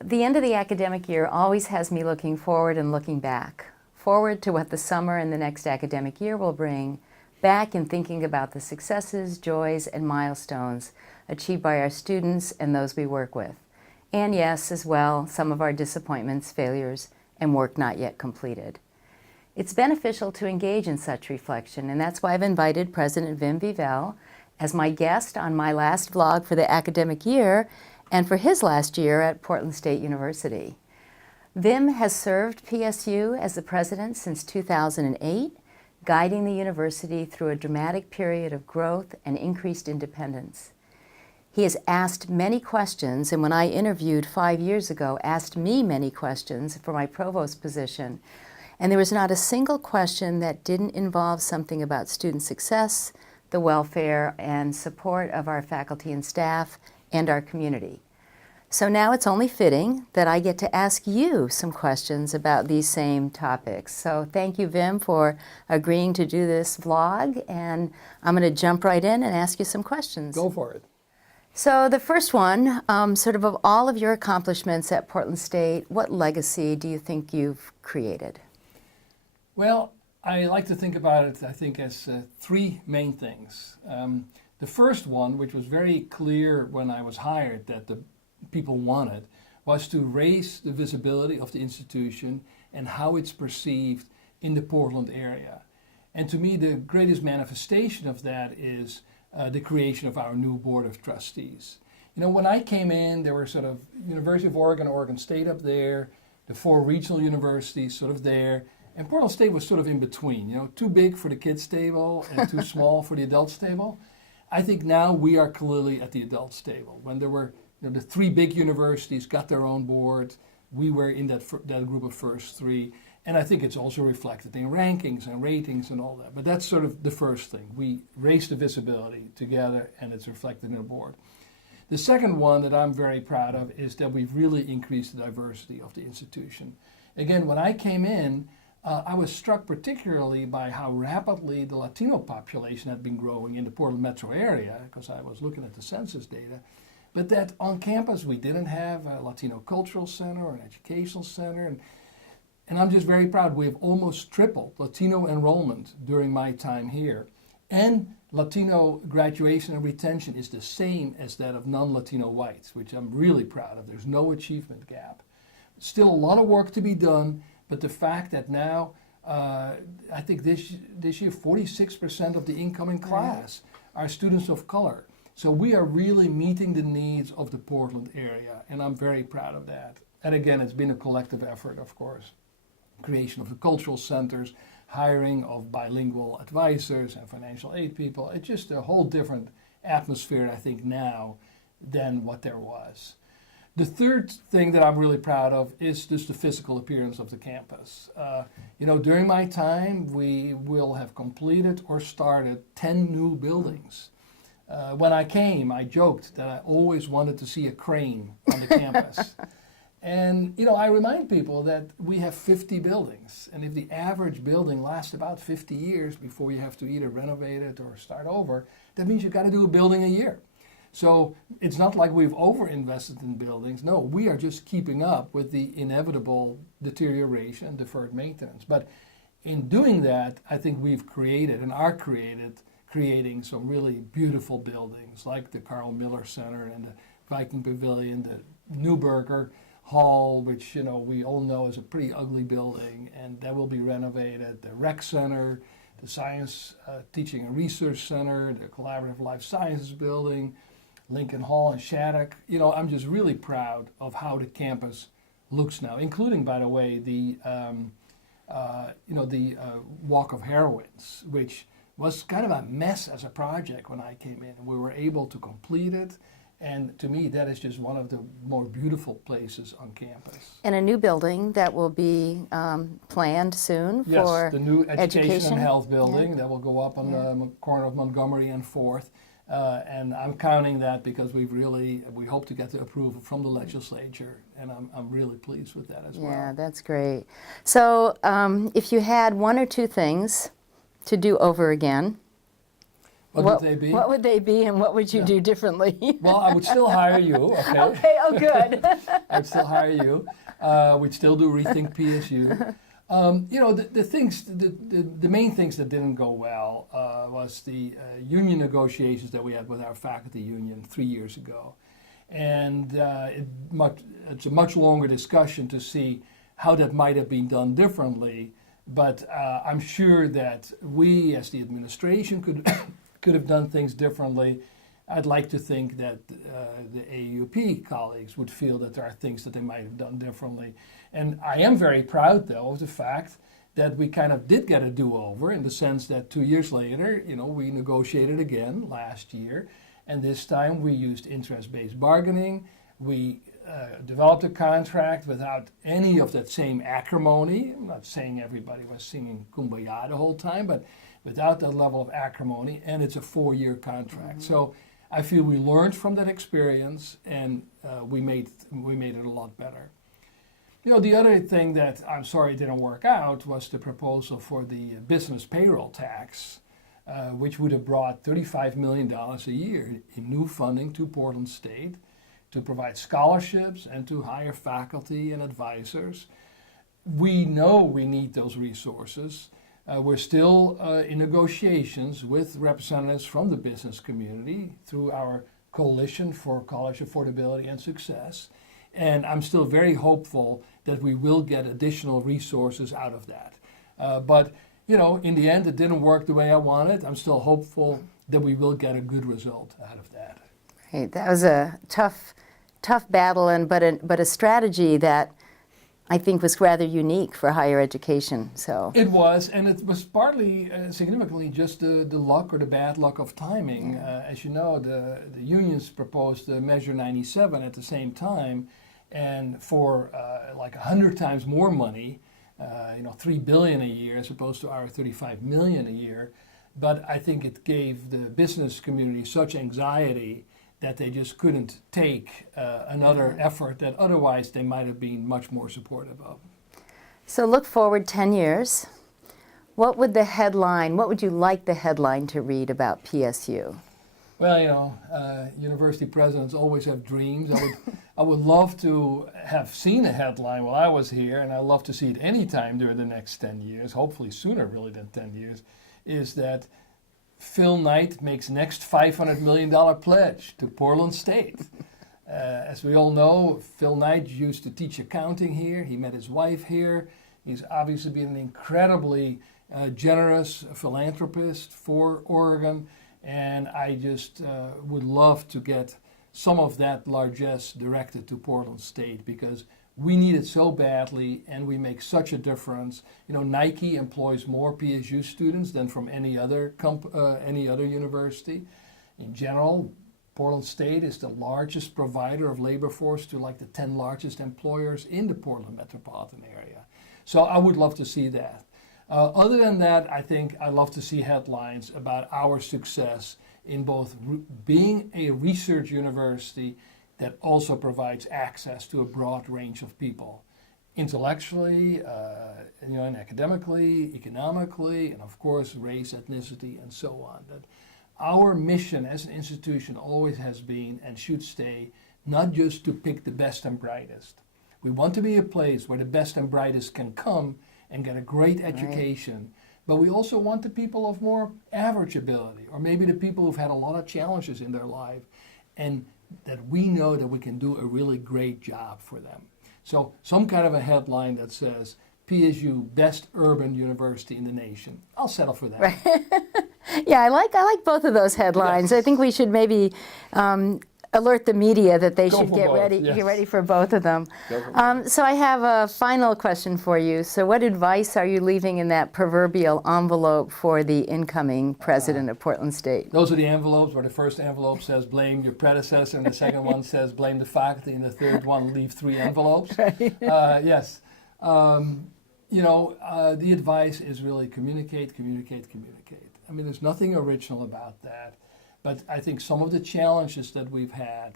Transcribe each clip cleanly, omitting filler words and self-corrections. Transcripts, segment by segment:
The end of the academic year always has me looking forward and looking back. Forward to what the summer and the next academic year will bring, back in thinking about the successes, joys, and milestones achieved by our students and those we work with. And yes, as well, some of our disappointments, failures, and work not yet completed. It's beneficial to engage in such reflection, and that's why I've invited President Wim Wiewel as my guest on my last vlog for the academic year and for his last year at Portland State University. Wim has served PSU as the president since 2008, guiding the university through a dramatic period of growth and increased independence. He has asked many questions, and when I interviewed 5 years ago, asked me many questions for my provost position. And there was not a single question that didn't involve something about student success, the welfare and support of our faculty and staff, and our community. So now it's only fitting that I get to ask you some questions about these same topics. So thank you, Wim, for agreeing to do this vlog, and I'm going to jump right in and ask you some questions. Go for it. So the first one, sort of all of your accomplishments at Portland State, what legacy do you think you've created? Well, I like to think about it, I think, as three main things. The first one, which was very clear when I was hired that the people wanted, was to raise the visibility of the institution and how it's perceived in the Portland area. And to me, the greatest manifestation of that is the creation of our new Board of Trustees. You know, when I came in, there were sort of University of Oregon, Oregon State up there, the 4 regional universities sort of there, and Portland State was sort of in between, you know, too big for the kids' table and too small for the adults' table. I think now we are clearly at the adults' table. When there were, you know, the 3 big universities got their own board, we were in that group of first 3. And I think it's also reflected in rankings and ratings and all that. But that's sort of the first thing. We raised the visibility together, and it's reflected in the board. The second one that I'm very proud of is that we've really increased the diversity of the institution. Again, when I came in, I was struck particularly by how rapidly the Latino population had been growing in the Portland metro area, because I was looking at the census data, but that on campus we didn't have a Latino cultural center or an educational center. And I'm just very proud. We have almost tripled Latino enrollment during my time here. And Latino graduation and retention is the same as that of non-Latino whites, which I'm really proud of. There's no achievement gap. Still a lot of work to be done, but the fact that now, I think this year, 46% of the incoming class are students of color. So we are really meeting the needs of the Portland area, and I'm very proud of that. And again, it's been a collective effort, of course. Creation of the cultural centers, hiring of bilingual advisors and financial aid people. It's just a whole different atmosphere, I think, now than what there was. The third thing that I'm really proud of is just the physical appearance of the campus. You know, during my time, we will have completed or started 10 new buildings. When I came, I joked that I always wanted to see a crane on the campus. And, you know, I remind people that we have 50 buildings. And if the average building lasts about 50 years before you have to either renovate it or start over, that means you've got to do a building a year. So it's not like we've overinvested in buildings. No, we are just keeping up with the inevitable deterioration and deferred maintenance. But in doing that, I think we've created and are creating some really beautiful buildings like the Carl Miller Center and the Viking Pavilion, the Newburger Hall, which, you know, we all know is a pretty ugly building, and that will be renovated. The Rec Center, the Science Teaching and Research Center, the Collaborative Life Sciences Building, Lincoln Hall and Shattuck. You know, I'm just really proud of how the campus looks now, including, by the way, the Walk of Heroines, which was kind of a mess as a project when I came in. We were able to complete it. And to me, that is just one of the more beautiful places on campus. And a new building that will be planned soon for the new Education and Health building that will go up on the corner of Montgomery and 4th. And I'm counting that because we hope to get the approval from the legislature, and I'm really pleased with that as well. Yeah, that's great. So if you had 1 or 2 things to do over again, What would they be? What would they be, and what would you do differently? Well, I would still hire you, okay? Okay, oh good. I'd still hire you. We'd still do Rethink PSU. The main things that didn't go well was the union negotiations that we had with our faculty union 3 years ago. And it's a much longer discussion to see how that might have been done differently. But I'm sure that we, as the administration, could have done things differently. I'd like to think that the AUP colleagues would feel that there are things that they might have done differently. And I am very proud, though, of the fact that we kind of did get a do-over, in the sense that 2 years later, we negotiated again last year. And this time we used interest-based bargaining. We developed a contract without any of that same acrimony. I'm not saying everybody was singing Kumbaya the whole time, but without that level of acrimony. And it's a 4-year contract. Mm-hmm. So I feel we learned from that experience, and we made it a lot better. The other thing that I'm sorry didn't work out was the proposal for the business payroll tax, which would have brought $35 million a year in new funding to Portland State to provide scholarships and to hire faculty and advisors. We know we need those resources. We're still in negotiations with representatives from the business community through our Coalition for College Affordability and Success. And I'm still very hopeful that we will get additional resources out of that. But in the end, it didn't work the way I wanted. I'm still hopeful that we will get a good result out of that. Right. That was a tough battle, but a strategy that I think was rather unique for higher education. So it was, and it was partly, significantly, just the luck or the bad luck of timing. As you know, the unions proposed Measure 97 at the same time, and for like 100 times more money, $3 billion a year as opposed to our $35 million a year. But I think it gave the business community such anxiety that they just couldn't take another effort that otherwise they might have been much more supportive of. So look forward 10 years. What would you like the headline to read about PSU? Well, university presidents always have dreams. I would love to have seen a headline while I was here, and I'd love to see it any time during the next 10 years, hopefully sooner really than 10 years, is that Phil Knight makes next $500 million pledge to Portland State. As we all know, Phil Knight used to teach accounting here. He met his wife here. He's obviously been an incredibly generous philanthropist for Oregon. And I just would love to get some of that largesse directed to Portland State, because we need it so badly, and we make such a difference. Nike employs more PSU students than from any other university. In general, Portland State is the largest provider of labor force to like the 10 largest employers in the Portland metropolitan area. So I would love to see that. Other than that, I think I love to see headlines about our success in both being a research university that also provides access to a broad range of people, intellectually, and academically, economically, and of course race, ethnicity, and so on. That our mission as an institution always has been and should stay not just to pick the best and brightest. We want to be a place where the best and brightest can come and get a great education. Right. But we also want the people of more average ability, or maybe the people who've had a lot of challenges in their life, and that we know that we can do a really great job for them. So some kind of a headline that says, PSU, best urban university in the nation. I'll settle for that. Right. Yeah, I like both of those headlines. Yes. I think we should maybe alert the media that they should get ready for both of them. So I have a final question for you. So what advice are you leaving in that proverbial envelope for the incoming president of Portland State? Those are the envelopes where the first envelope says blame your predecessor, and the second one says blame the faculty, and the third one leave 3 envelopes. Right. Yes. The advice is really communicate. I mean, there's nothing original about that. But I think some of the challenges that we've had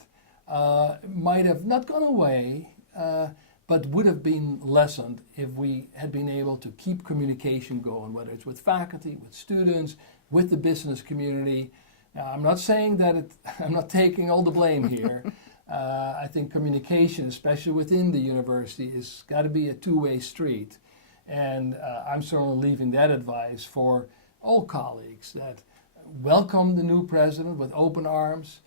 might have not gone away, but would have been lessened if we had been able to keep communication going, whether it's with faculty, with students, with the business community. Now, I'm not saying that I'm not taking all the blame here. I think communication, especially within the university, is got to be a two-way street. And I'm certainly leaving that advice for all colleagues, that welcome the new president with open arms,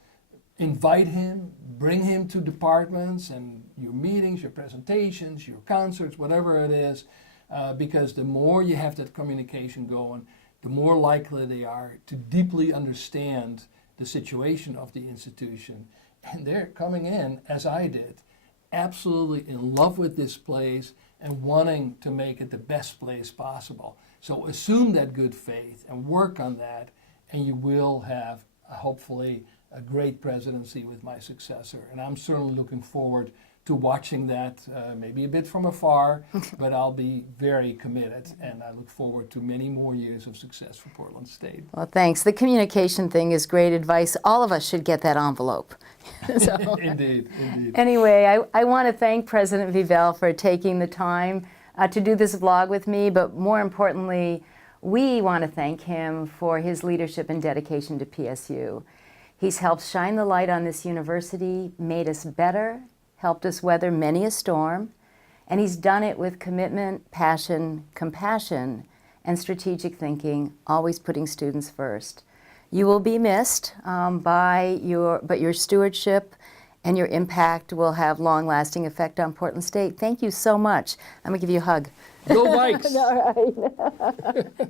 invite him, bring him to departments and your meetings, your presentations, your concerts, whatever it is, because the more you have that communication going, the more likely they are to deeply understand the situation of the institution. And they're coming in, as I did, absolutely in love with this place and wanting to make it the best place possible. So assume that good faith and work on that, and you will have, hopefully, a great presidency with my successor. And I'm certainly looking forward to watching that, maybe a bit from afar, but I'll be very committed, and I look forward to many more years of success for Portland State. Well, thanks. The communication thing is great advice. All of us should get that envelope. So, Indeed, indeed. anyway, I want to thank President Wiewel for taking the time to do this vlog with me, but more importantly, we want to thank him for his leadership and dedication to PSU. He's helped shine the light on this university, made us better, helped us weather many a storm, and he's done it with commitment, passion, compassion, and strategic thinking, always putting students first. You will be missed, but your stewardship and your impact will have long-lasting effect on Portland State. Thank you so much. I'm going to give you a hug. Go Vikes! All right.